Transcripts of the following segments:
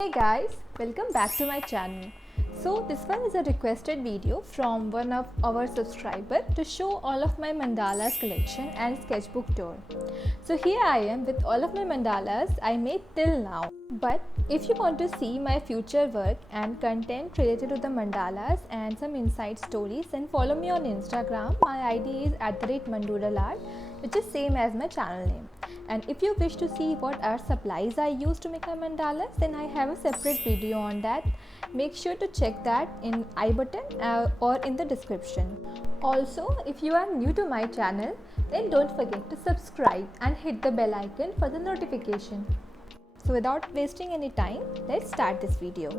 Hey guys, welcome back to my channel. So this one is a requested video from one of our subscribers to show all of my mandalas collection and sketchbook tour. So here I am with all of my mandalas I made till now. But if you want to see my future work and content related to the mandalas and some inside stories, then follow me on Instagram. My ID is @Mandala Art, which is same as my channel name. And if you wish to see what art supplies I use to make my mandalas, then I have a separate video on that. Make sure to check that in I button or in the description. Also, if you are new to my channel, then don't forget to subscribe and hit the bell icon for the notification. So without wasting any time, let's start this video.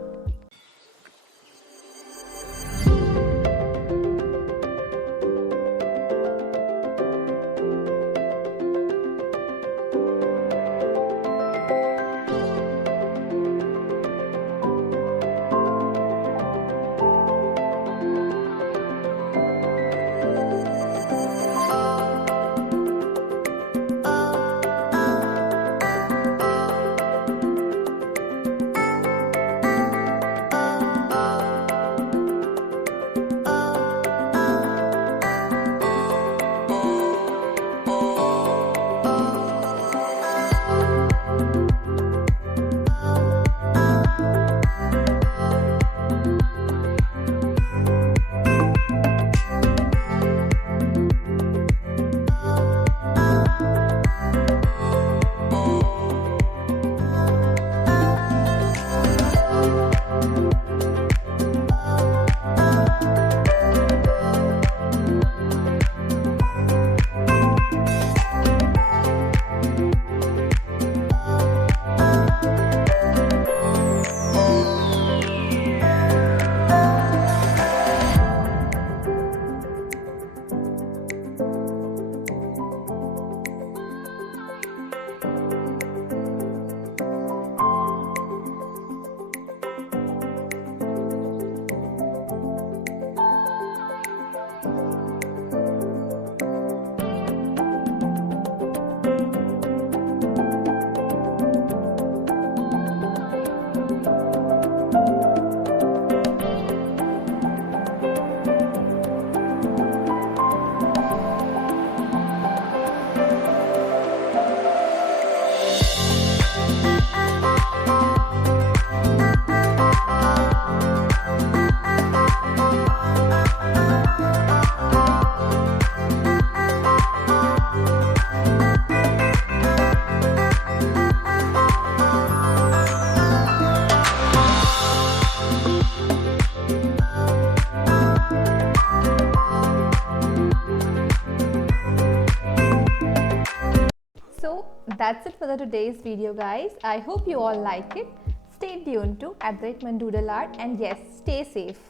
So that's it for today's video, guys. I hope you all like it. Stay tuned to @Mandala Art, and yes, stay safe.